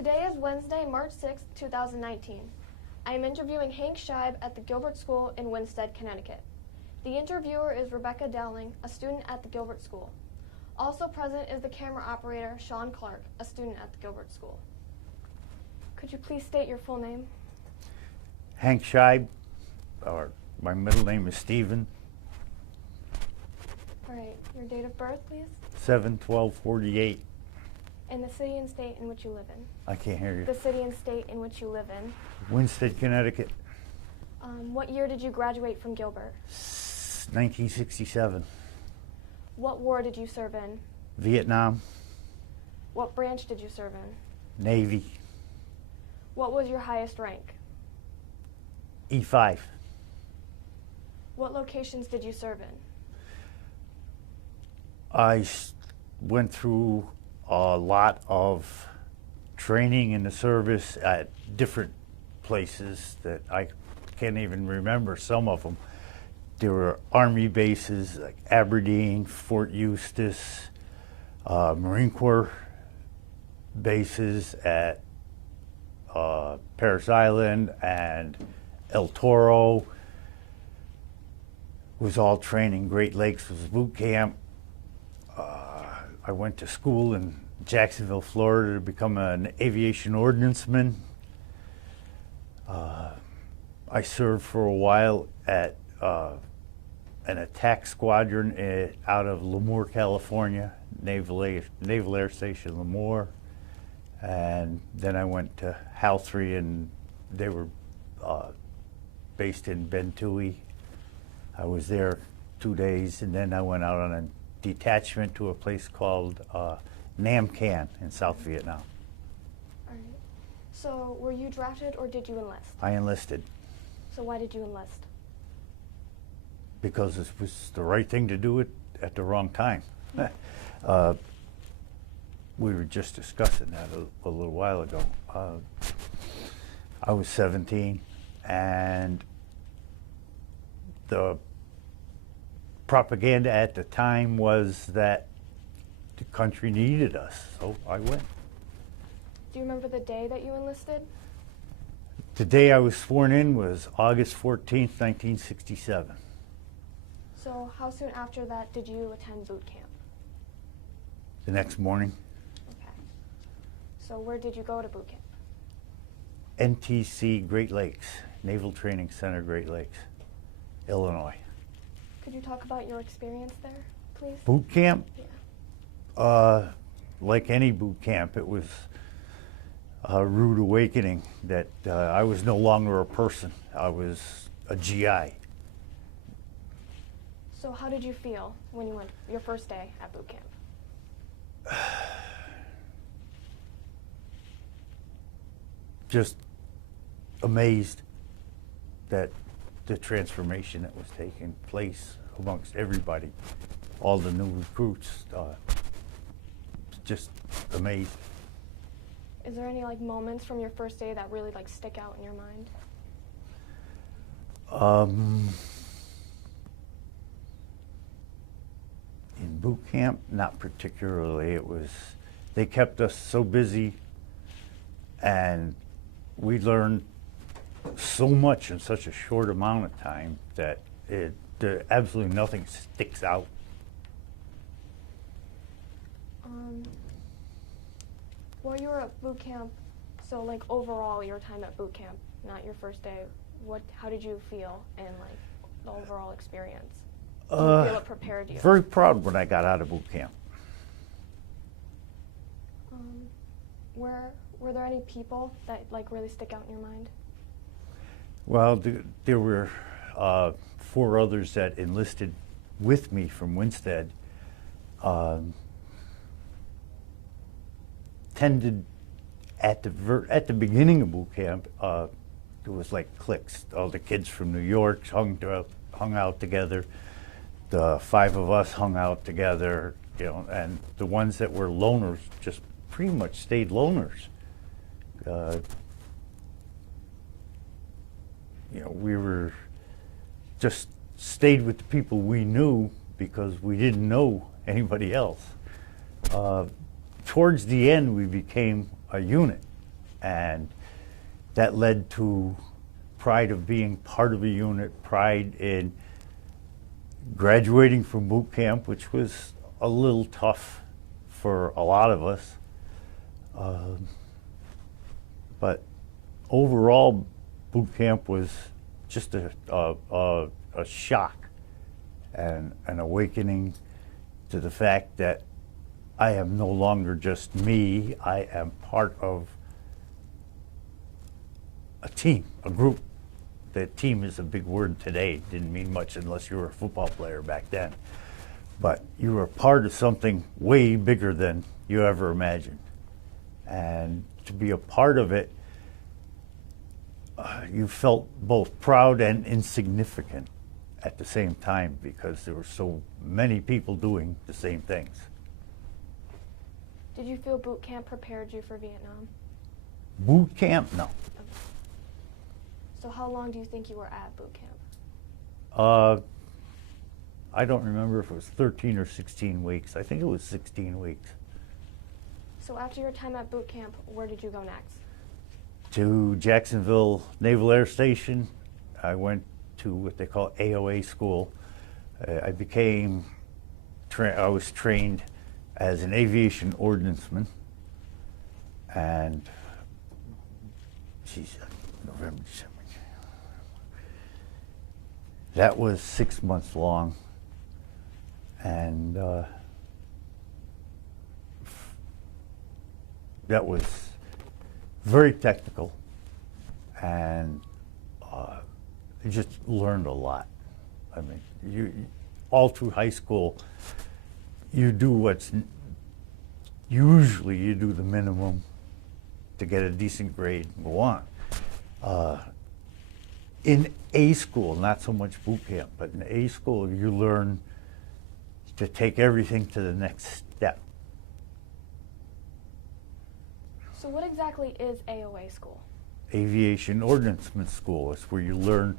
Today is Wednesday, March 6, 2019. I am interviewing Hank Schieb at the Gilbert School in Winsted, Connecticut. The interviewer is Rebecca Dowling, a student at the Gilbert School. Also present is the camera operator, Sean Clark, a student at the Gilbert School. Could you please state your full name? Hank Schieb, or my middle name is Stephen. All right, your date of birth, please? 7/12/48. And the city and state in which you live in. I can't hear you. The city and state in which you live in. Winsted, Connecticut. What year did you graduate from Gilbert? 1967. What war did you serve in? Vietnam. What branch did you serve in? Navy. What was your highest rank? E5. What locations did you serve in? I went through a lot of training in the service at different places that I can't even remember some of them. There were Army bases like Aberdeen, Fort Eustis, Marine Corps bases at Parris Island and El Toro. Was all training. Great Lakes was boot camp. I went to school in Jacksonville, Florida to become an aviation ordnanceman. I served for a while at an attack squadron out of Lemoore, California, Naval Air Station Lemoore. And then I went to HAL 3, and they were based in Bentui. I was there 2 days, and then I went out on a detachment to a place called Nam Can in South Vietnam. All right. So were you drafted or did you enlist? I enlisted So why did you enlist? because it was the right thing to do it at the wrong time. We were just discussing that a little while ago. I was 17, and the propaganda at the time was that the country needed us, so I went. Do you remember the day that you enlisted? The day I was sworn in was August 14th, 1967. So how soon after that did you attend boot camp? The next morning, Okay. So where did you go to boot camp? NTC Great Lakes, Naval Training Center, Great Lakes, Illinois. Could you talk about your experience there, please? Boot camp? Yeah. Like any boot camp, it was a rude awakening that I was no longer a person. I was a GI. So how did you feel when you went your first day at boot camp? Just amazed that the transformation that was taking place amongst everybody, all the new recruits, just amazed. Is there any moments from your first day that really stick out in your mind? In boot camp, not particularly. They kept us so busy, and we learned so much in such a short amount of time that absolutely nothing sticks out. While you were at boot camp, so overall your time at boot camp, not your first day, how did you feel in the overall experience? Do you feel it prepared you? Very proud when I got out of boot camp. Were there any people that really stick out in your mind? Well, there were 4 others that enlisted with me from Winsted. Tended at the beginning of boot camp, it was like cliques. All the kids from New York hung out together. The 5 of us hung out together, and the ones that were loners just pretty much stayed loners. We were just stayed with the people we knew because we didn't know anybody else. Towards the end, we became a unit. and that led to pride of being part of a unit, pride in graduating from boot camp, which was a little tough for a lot of us. But overall, boot camp was just a shock and an awakening to the fact that I am no longer just me. I am part of a team, a group. The team is a big word today. It didn't mean much unless you were a football player back then. But you were part of something way bigger than you ever imagined. And to be a part of it, you felt both proud and insignificant at the same time because there were so many people doing the same things. Did you feel boot camp prepared you for Vietnam? Boot camp? No. Okay. So how long do you think you were at boot camp? I don't remember if it was 13 or 16 weeks. I think it was 16 weeks. So after your time at boot camp, where did you go next? To Jacksonville Naval Air Station. I went to what they call AOA school. I was trained as an aviation ordnanceman, and November, December. That was 6 months long, and that was very technical, and you just learned a lot. I mean, you all through high school, you do usually you do the minimum to get a decent grade and go on. In A school, not so much boot camp, but in A school, you learn to take everything to the next step. So what exactly is AOA school? Aviation Ordnanceman School. It's where you learn,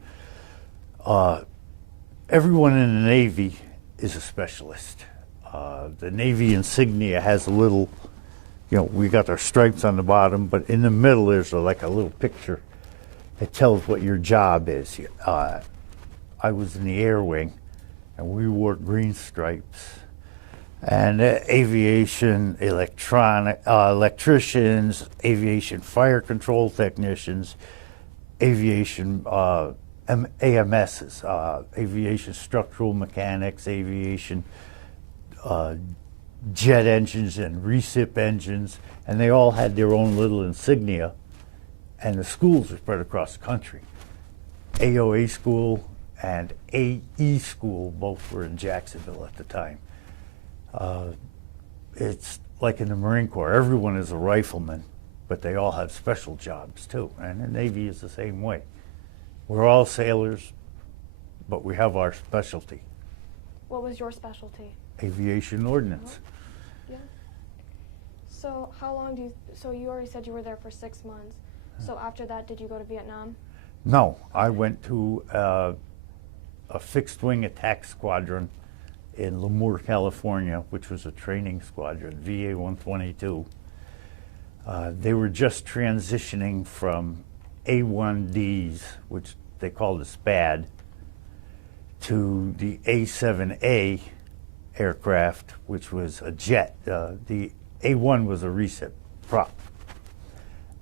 everyone in the Navy is a specialist. The Navy insignia has a little, we got our stripes on the bottom, but in the middle there's like a little picture that tells what your job is. I was in the air wing, and we wore green stripes. And aviation electricians, aviation fire control technicians, aviation AMSs, aviation structural mechanics, aviation jet engines and recip engines, and they all had their own little insignia, and the schools were spread across the country. AOA school and AE school both were in Jacksonville at the time. It's like in the Marine Corps, everyone is a rifleman, but they all have special jobs too, and the Navy is the same way. We're all sailors, but we have our specialty. What was your specialty? Aviation ordnance. Yeah. So how long so you already said you were there for 6 months. So after that, did you go to Vietnam? No, I went to a fixed wing attack squadron in Lemoore, California, which was a training squadron, VA 122. They were just transitioning from A1Ds, which they called the SPAD, to the A7A aircraft, which was a jet. The A1 was a recip prop,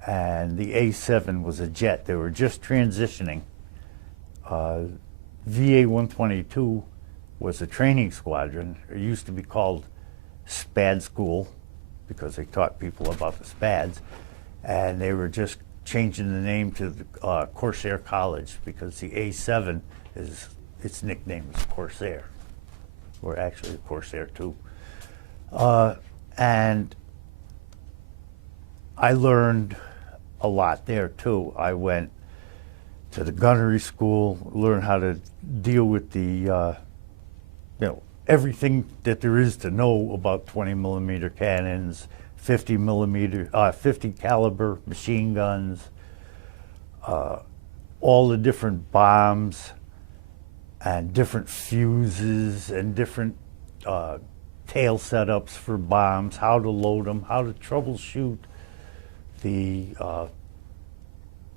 and the A7 was a jet. They were just transitioning. VA 122 was a training squadron. It used to be called SPAD School because they taught people about the SPADs, and they were just changing the name to the Corsair College because the A7 its nickname is Corsair, or actually Corsair too. And I learned a lot there too. I went to the gunnery school, learned how to deal with the everything that there is to know about 20 millimeter cannons, 50 caliber machine guns, all the different bombs and different fuses and different tail setups for bombs, how to load them, how to troubleshoot the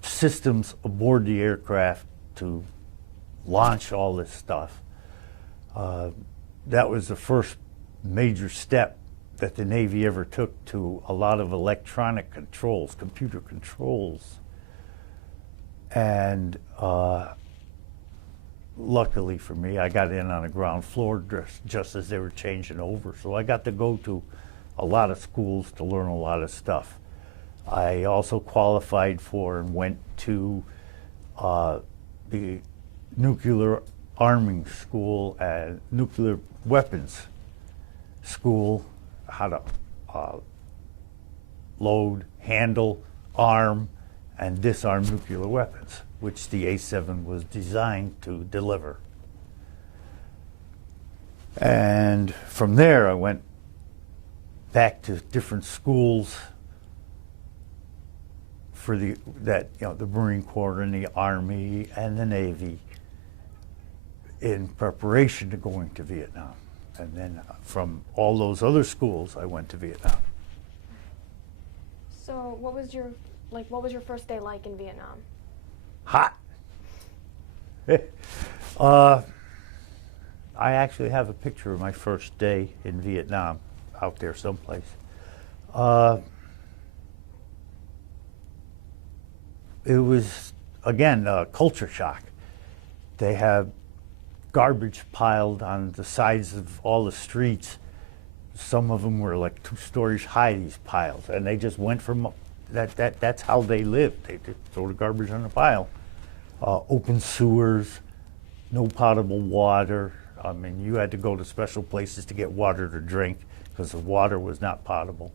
systems aboard the aircraft to launch all this stuff. That was the first major step that the Navy ever took to a lot of electronic controls, computer controls. And luckily for me, I got in on the ground floor just as they were changing over. So I got to go to a lot of schools to learn a lot of stuff. I also qualified for and went to the nuclear arming school and nuclear weapons school, how to load, handle, arm, and disarm nuclear weapons, which the A-7 was designed to deliver. And from there, I went back to different schools for the Marine Corps and the Army and the Navy in preparation to going to Vietnam. And then from all those other schools, I went to Vietnam. So what was your first day like in Vietnam? Hot. I actually have a picture of my first day in Vietnam out there someplace. It was, again, a culture shock. They have garbage piled on the sides of all the streets. Some of them were like 2 stories high, these piles, and they just went from that's how they lived. They just throw the garbage on the pile. Open sewers, no potable water. I mean, you had to go to special places to get water to drink because the water was not potable.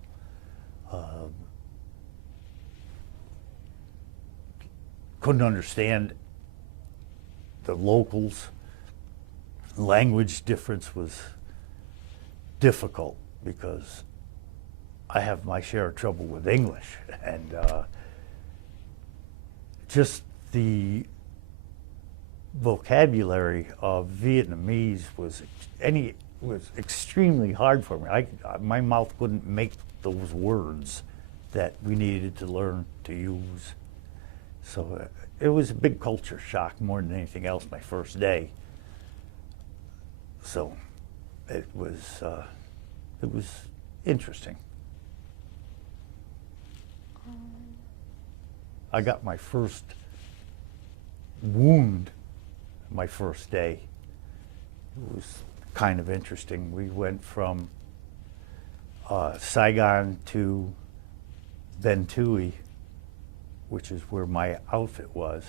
Couldn't understand the locals. Language difference was difficult because I have my share of trouble with English, and just the vocabulary of Vietnamese was extremely hard for me. My mouth couldn't make those words that we needed to learn to use. So it was a big culture shock more than anything else my first day. So it was interesting. I got my first wound my first day. It was kind of interesting. We went from Saigon to Ben Tui, which is where my outfit was,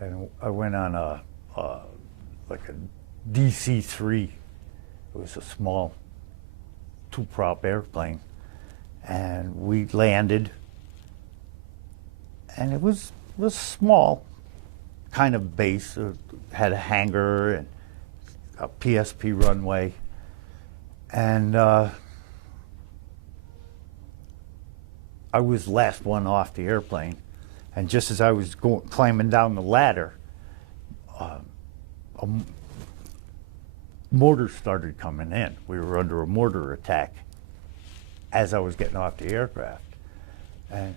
and I went on like a DC-3. It was a small 2-prop airplane, and we landed, and it was small, kind of base. It had a hangar and a PSP runway, and I was the last one off the airplane, and just as I was climbing down the ladder, a mortar started coming in. We were under a mortar attack as I was getting off the aircraft, and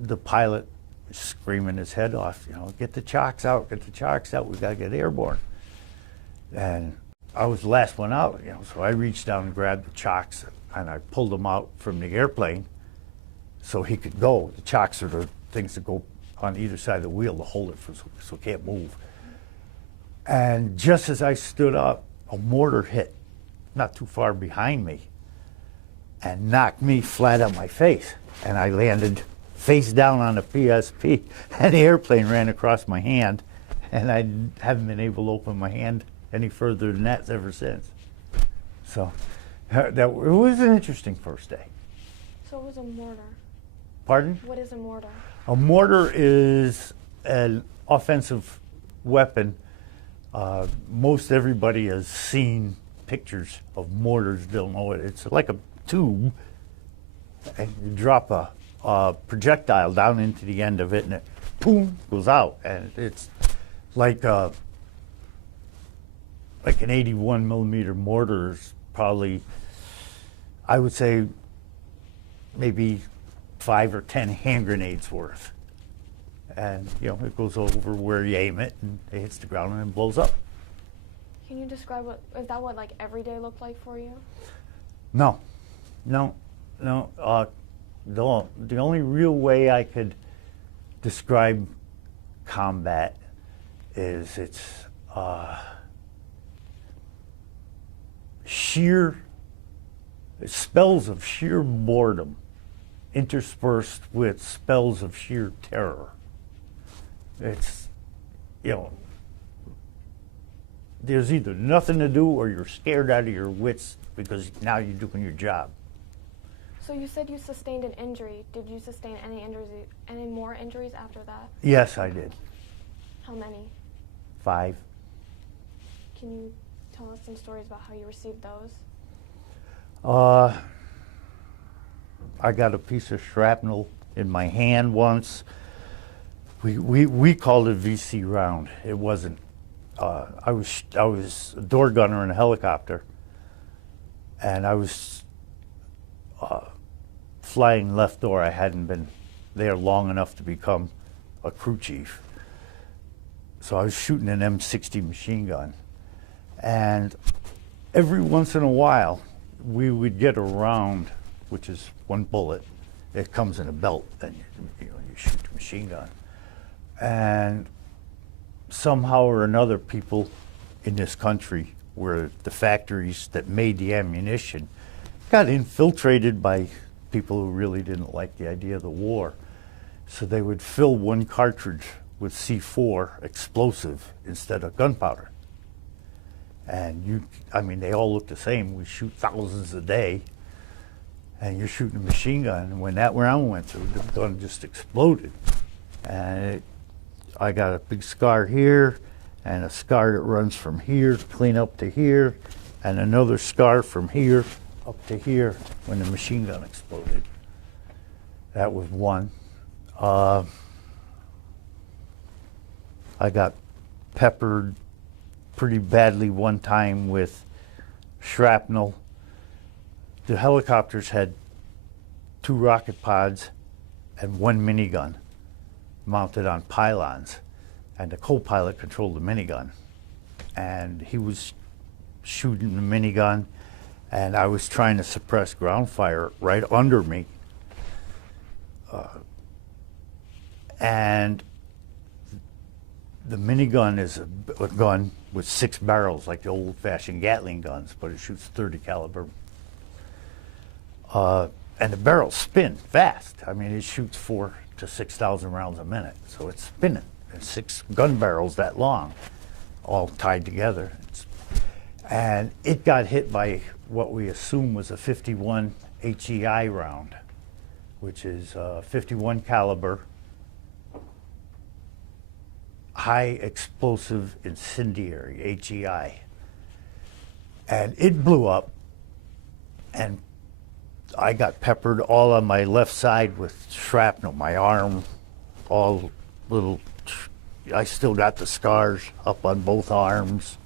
the pilot was screaming his head off, get the chocks out, get the chocks out, we got to get airborne. And I was the last one out, so I reached down and grabbed the chocks, and I pulled them out from the airplane so he could go. The chocks are the things that go on either side of the wheel to hold it so it can't move. And just as I stood up, a mortar hit not too far behind me and knocked me flat on my face. And I landed face down on the PSP, and the airplane ran across my hand, and I haven't been able to open my hand any further than that ever since. So it was an interesting first day. So what was a mortar? Pardon? What is a mortar? A mortar is an offensive weapon. Most everybody has seen pictures of mortars, don't know it. It's like a tube, and you drop a projectile down into the end of it, and it, boom, goes out. And it's like an 81 millimeter mortar is probably, I would say, maybe 5 or 10 hand grenades worth. And, you know, it goes over where you aim it, and it hits the ground and it blows up. Can you describe is that what like every day looked like for you? No. The only real way I could describe combat is it's spells of sheer boredom interspersed with spells of sheer terror. It's, you know, there's either nothing to do or you're scared out of your wits because now you're doing your job. So you said you sustained an injury. Did you sustain any more injuries after that? Yes, I did. How many? 5. Can you tell us some stories about how you received those? I got a piece of shrapnel in my hand once. We called it VC round. It wasn't. I was a door gunner in a helicopter, and I was flying left door. I hadn't been there long enough to become a crew chief. So I was shooting an M60 machine gun. And every once in a while, we would get a round, which is one bullet. It comes in a belt, and you shoot the machine gun. And somehow or another, people in this country, where the factories that made the ammunition got infiltrated by people who really didn't like the idea of the war. So they would fill one cartridge with C4 explosive instead of gunpowder. And they all look the same. We shoot thousands a day, and you're shooting a machine gun. And when that round went through, the gun just exploded. And I got a big scar here, and a scar that runs from here clean up to here, and another scar from here up to here when the machine gun exploded. That was one. I got peppered pretty badly one time with shrapnel. The helicopters had 2 rocket pods and 1 minigun mounted on pylons, and the co-pilot controlled the minigun. And he was shooting the minigun, and I was trying to suppress ground fire right under me. And the minigun is a gun with 6 barrels, like the old-fashioned Gatling guns, but it shoots 30 caliber. And the barrels spin fast. I mean, it shoots 4,000 to 6,000 rounds a minute, so it's spinning. And 6 gun barrels that long, all tied together. And it got hit by what we assume was a 51 HEI round, which is 51 caliber, high explosive incendiary, HEI. And it blew up, and I got peppered all on my left side with shrapnel, my arm, all little, I still got the scars up on both arms,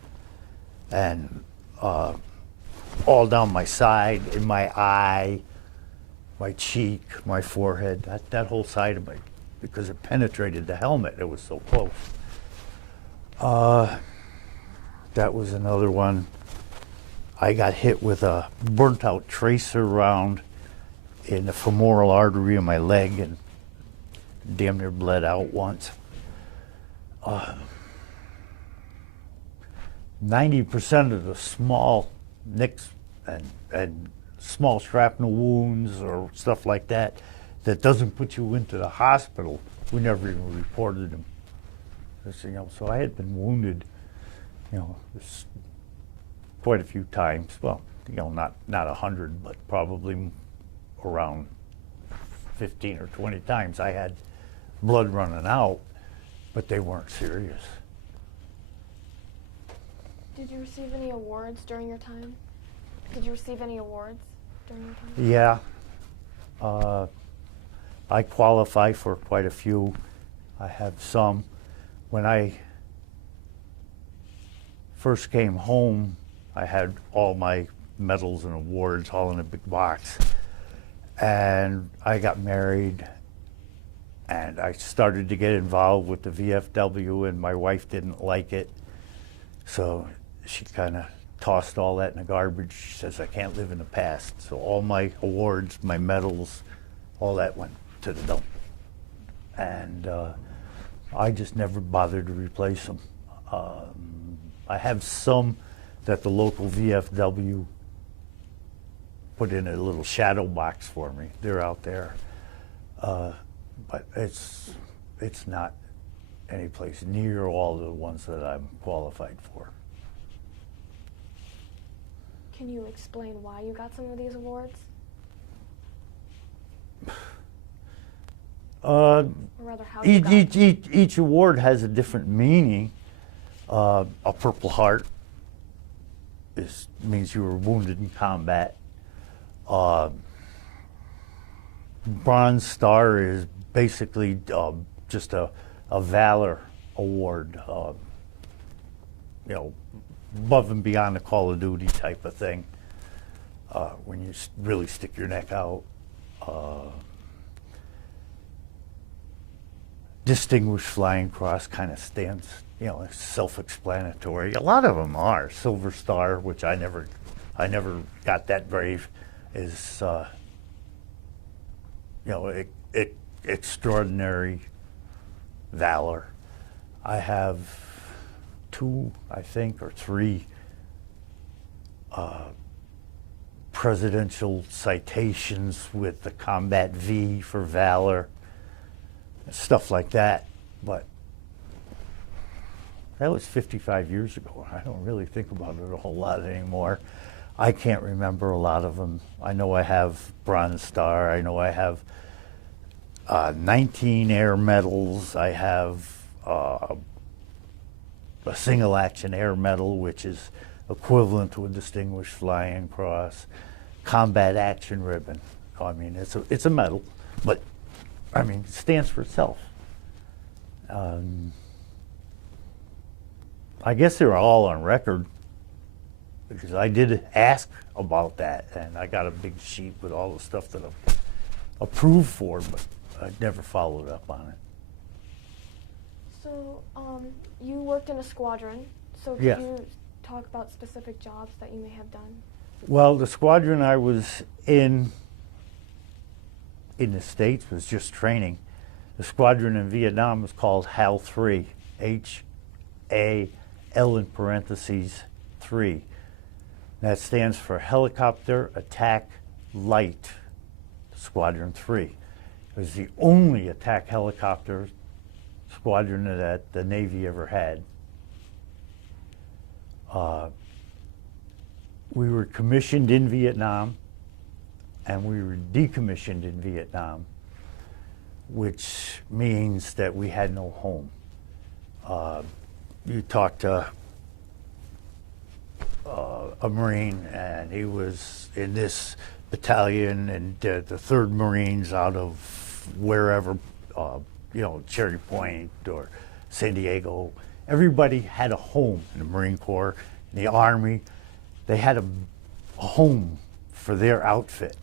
and all down my side, in my eye, my cheek, my forehead, that whole side of me, because it penetrated the helmet, it was so close. That was another one. I got hit with a burnt out tracer round in the femoral artery of my leg and damn near bled out once. 90% of the small nicks and small shrapnel wounds or stuff like that doesn't put you into the hospital, we never even reported them. So I had been wounded, quite a few times. Well, not 100, but probably around 15 or 20 times. I had blood running out, but they weren't serious. Did you receive any awards during your time? Did you receive any awards during your time? Yeah. I qualify for quite a few. I have some. When I first came home, I had all my medals and awards all in a big box. and I got married, and I started to get involved with the VFW, and my wife didn't like it, so she kind of tossed all that in the garbage. She says, I can't live in the past. So all my awards, my medals, all that went to the dump. And I just never bothered to replace them. I have some that the local VFW put in a little shadow box for me. They're out there. But it's not any place near all the ones that I'm qualified for. Can you explain why you got some of these awards? Or rather, how you got them? Each award has a different meaning. A Purple Heart means you were wounded in combat. Bronze Star is basically just a Valor Award, above and beyond the Call of Duty type of thing, when you really stick your neck out. Distinguished Flying Cross kind of stands, self-explanatory. A lot of them are. Silver Star, which I never got that brave, is extraordinary valor. I have 2, I think, or 3 presidential citations with the Combat V for valor, stuff like that. But that was 55 years ago. I don't really think about it a whole lot anymore. I can't remember a lot of them. I know I have Bronze Star. I know I have 19 air medals. I have a single action air medal, which is equivalent to a Distinguished Flying Cross. Combat action ribbon. I mean, it's a medal, but I mean, it stands for itself. I guess they're all on record, because I did ask about that, and I got a big sheet with all the stuff that I'm approved for, but I never followed up on it. So, you worked in a squadron, so could Yes. you talk about specific jobs that you may have done? Well, the squadron I was in the States was just training. The squadron in Vietnam was called HAL 3, H-A-L in parentheses 3. That stands for Helicopter Attack Light Squadron 3. It was the only attack helicopter squadron that the Navy ever had. We were commissioned in Vietnam, and we were decommissioned in Vietnam, which means that we had no home. You talk to a Marine, and he was in this battalion, and the 3rd Marines out of wherever, Cherry Point or San Diego. Everybody had a home in the Marine Corps, in the Army. They had a home for their outfit.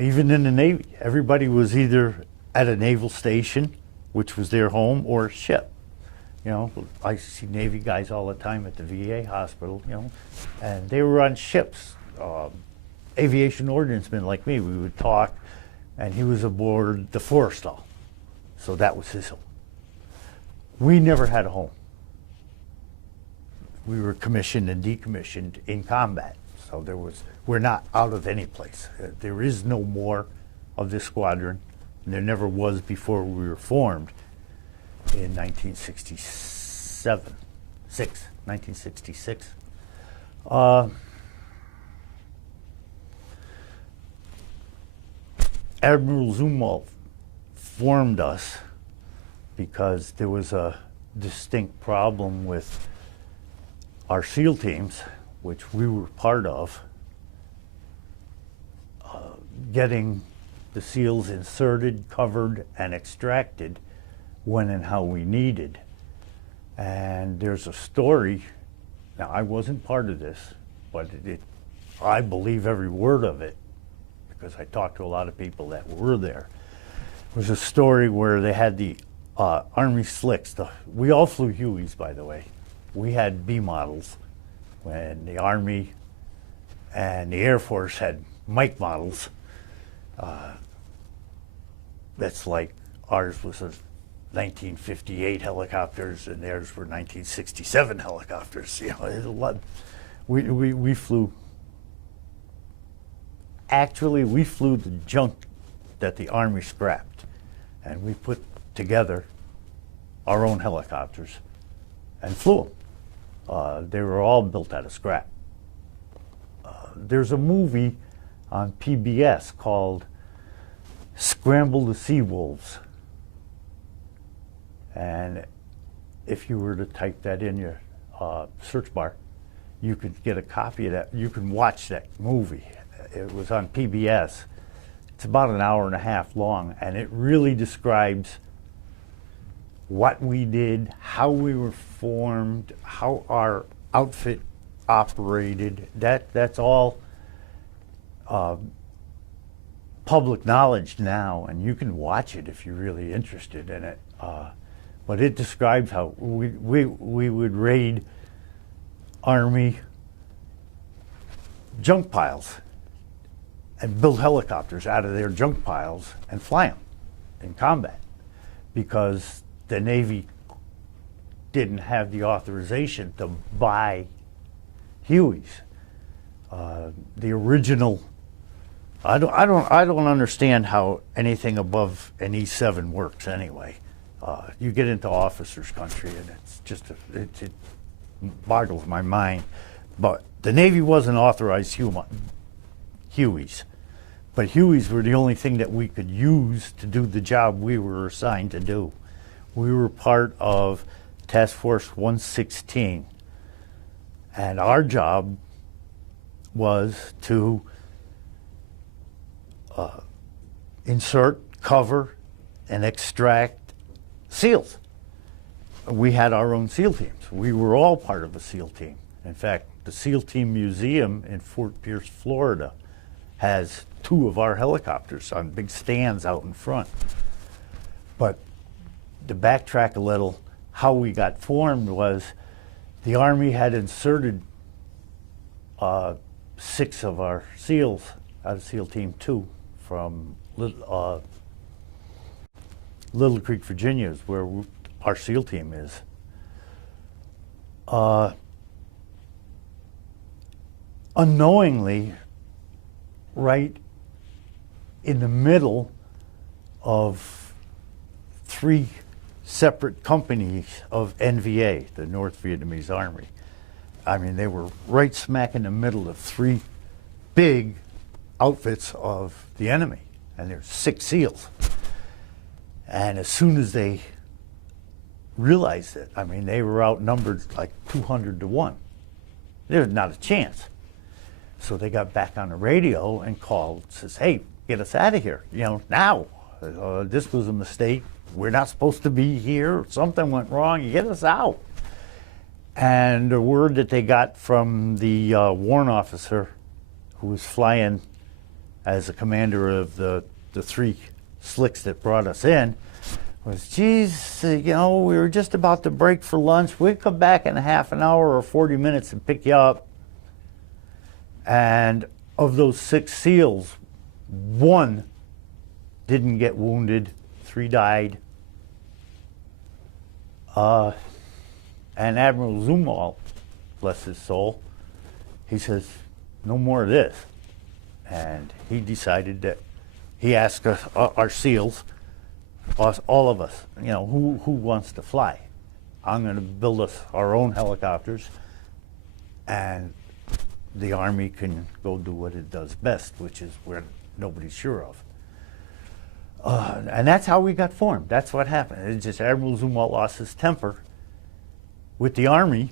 Even in the Navy, everybody was either at a naval station, which was their home, or a ship. I see Navy guys all the time at the VA hospital, and they were on ships. Aviation ordnancemen like me, we would talk, and he was aboard the Forrestal, so that was his home. We never had a home. We were commissioned and decommissioned in combat, so we're not out of any place. There is no more of this squadron, and there never was before we were formed in 1966. Admiral Zumwalt formed us because there was a distinct problem with our SEAL teams, which we were part of, getting the SEALs inserted, covered, and extracted when and how we needed. And there's a story, now I wasn't part of this, but I believe every word of it. because I talked to a lot of people that were there. It was a story where they had the Army slicks. We all flew Hueys, by the way. We had B models when the Army and the Air Force had Mike models. That's like ours was a 1958 helicopters and theirs were 1967 helicopters. You know, there's a lot. We flew. Actually, we flew the junk that the Army scrapped, and we put together our own helicopters and flew them. They were all built out of scrap. There's a movie on PBS called Scramble the Sea Wolves. And if you were to type that in your search bar, you could get a copy of that. You can watch that movie. It was on PBS. It's about an hour and a half long, and it really describes what we did, how we were formed, how our outfit operated. That's all public knowledge now, and you can watch it if you're really interested in it. But it describes how we would raid Army junk piles and build helicopters out of their junk piles and fly them in combat, because the Navy didn't have the authorization to buy Hueys. The original, I don't understand how anything above an E7 works anyway. You get into officers' country, and it's just it boggles my mind. But the Navy wasn't authorized Hueys, but Hueys were the only thing that we could use to do the job we were assigned to do. We were part of Task Force 116, and our job was to insert, cover, and extract SEALs. We had our own SEAL teams. We were all part of a SEAL team. In fact, the SEAL Team Museum in Fort Pierce, Florida, has 2 of our helicopters on big stands out in front. But to backtrack a little, how we got formed was the Army had inserted 6 of our SEALs out of SEAL Team 2 from Little Creek, Virginia, is where our SEAL team is. Unknowingly, right in the middle of 3 separate companies of NVA, the North Vietnamese Army. I mean, they were right smack in the middle of 3 big outfits of the enemy, and there's 6 SEALs. And as soon as they realized it, I mean, they were outnumbered like 200 to 1. There's not a chance. So they got back on the radio and called, says, hey, get us out of here, you know, now. This was a mistake. We're not supposed to be here. Something went wrong. You get us out. And the word that they got from the warrant officer who was flying as a commander of the 3 slicks that brought us in was, geez, you know, we were just about to break for lunch. We'd come back in a half an hour or 40 minutes and pick you up. And of those 6 SEALs, 1 didn't get wounded, 3 died. And Admiral Zumwalt, bless his soul, he says, no more of this. And he decided that he asked us, our SEALs, all of us, you know, who wants to fly? I'm going to build us our own helicopters, and the Army can go do what it does best, which is where nobody's sure of. And that's how we got formed. That's what happened. It's just Admiral Zumwalt lost his temper with the Army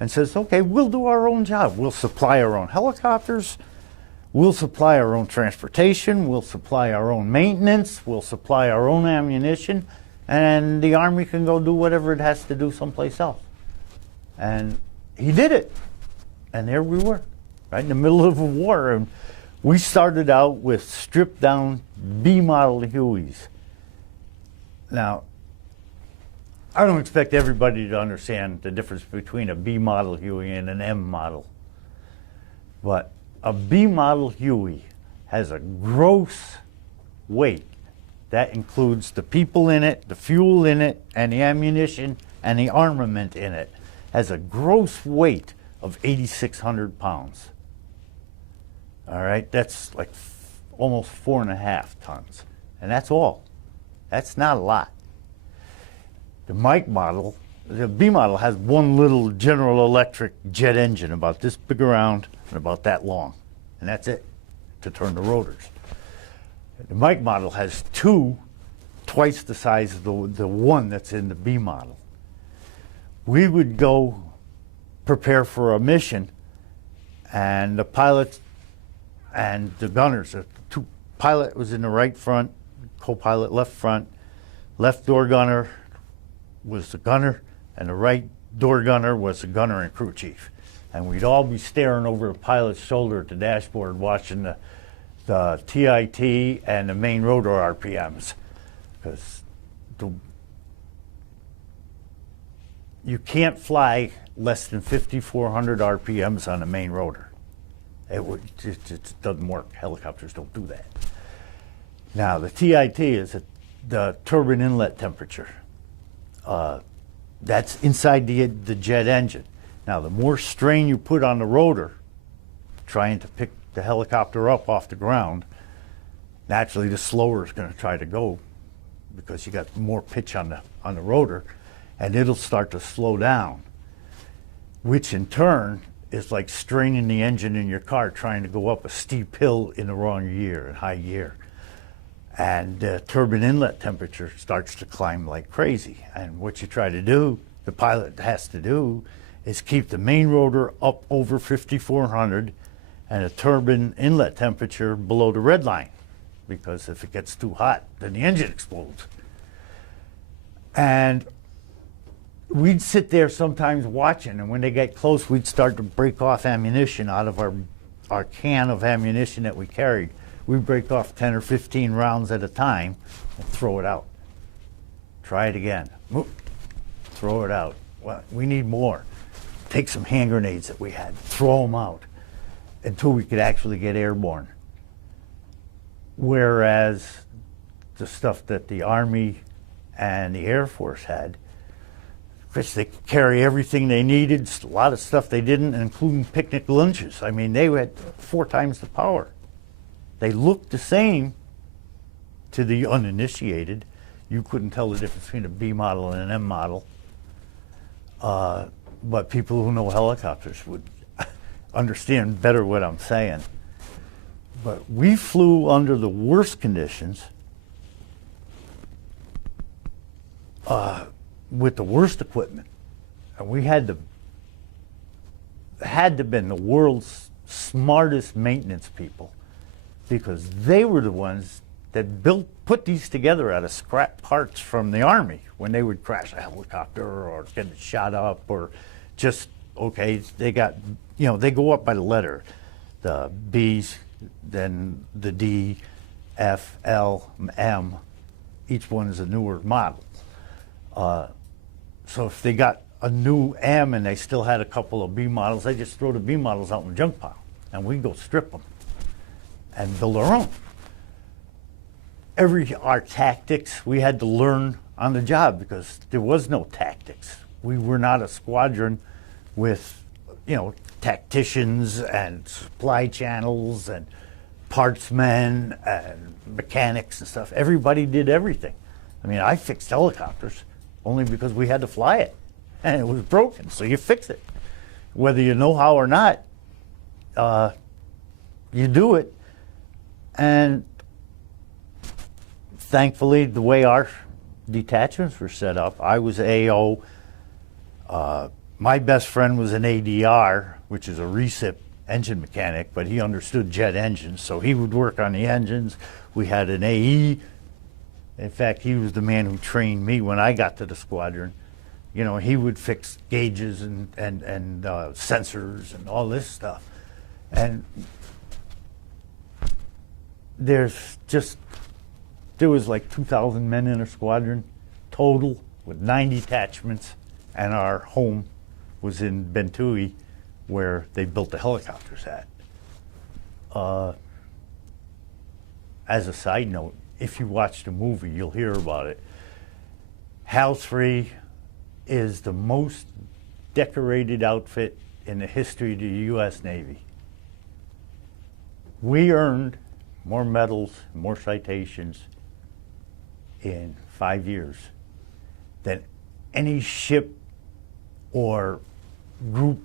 and says, okay, we'll do our own job. We'll supply our own helicopters. We'll supply our own transportation. We'll supply our own maintenance. We'll supply our own ammunition. And the Army can go do whatever it has to do someplace else. And he did it. And there we were, right in the middle of a war. And We started out with stripped down B model Hueys. Now, I don't expect everybody to understand the difference between a B model Huey and an M model. But a B model Huey has a gross weight. That includes the people in it, the fuel in it, and the ammunition and the armament in it. Has a gross weight of 8,600 pounds. All right, that's like almost 4.5 tons. And that's all. That's not a lot. The Mike model, the B model, has one little General Electric jet engine about this big around and about that long. And that's it to turn the rotors. The Mike model has two, twice the size of the one that's in the B model. We would go prepare for a mission, and the pilots and the gunners, the two pilot was in the right front, co-pilot left front, left door gunner was the gunner, and the right door gunner was the gunner and crew chief. And we'd all be staring over the pilot's shoulder at the dashboard watching the TIT and the main rotor RPMs. Because you can't fly less than 5,400 RPMs on the main rotor. It doesn't work. Helicopters don't do that. Now, the TIT is the turbine inlet temperature. That's inside the jet engine. Now, the more strain you put on the rotor, trying to pick the helicopter up off the ground, naturally the slower it's going to try to go because you got more pitch on the rotor, and it'll start to slow down, which in turn is like straining the engine in your car trying to go up a steep hill in the wrong gear, in high gear. And the turbine inlet temperature starts to climb like crazy. And what you try to do, the pilot has to do, is keep the main rotor up over 5,400 and the turbine inlet temperature below the red line. Because if it gets too hot, then the engine explodes. And we'd sit there sometimes watching, and when they get close, we'd start to break off ammunition out of our can of ammunition that we carried. We'd break off 10 or 15 rounds at a time and throw it out. Try it again. Throw it out. Well, we need more. Take some hand grenades that we had, throw them out until we could actually get airborne. Whereas the stuff that the Army and the Air Force had, which they could carry everything they needed, a lot of stuff they didn't, including picnic lunches. I mean, they had 4 times the power. They looked the same to the uninitiated. You couldn't tell the difference between a B model and an M model. But people who know helicopters would understand better what I'm saying. But we flew under the worst conditions with the worst equipment. And we had to have been the world's smartest maintenance people, because they were the ones that put these together out of scrap parts from the Army when they would crash a helicopter or get it shot up, or just, okay, they got, they go up by the letter. The B's, then the D, F, L, M. Each one is a newer model. So if they got a new M and they still had a couple of B models, they just throw the B models out in the junk pile, and we go strip them and build our own. Our tactics, we had to learn on the job because there was no tactics. We were not a squadron with, tacticians and supply channels and parts men and mechanics and stuff. Everybody did everything. I mean, I fixed helicopters only because we had to fly it, and it was broken, so you fix it. Whether you know how or not, you do it. And thankfully, the way our detachments were set up, I was AO. My best friend was an ADR, which is a recip engine mechanic, but he understood jet engines, so he would work on the engines. We had an AE. In fact, he was the man who trained me when I got to the squadron. He would fix gauges and sensors and all this stuff. And there was like 2,000 men in a squadron total with 9 detachments, and our home was in Bentui, where they built the helicopters at. As a side note, if you watch the movie, you'll hear about it. HAL 3 is the most decorated outfit in the history of the U.S. Navy. We earned more medals, more citations in 5 years than any ship or group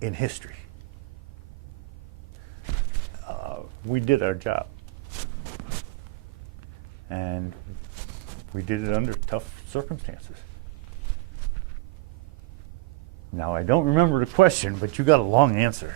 in history. We did our job. And we did it under tough circumstances. Now, I don't remember the question, but you got a long answer.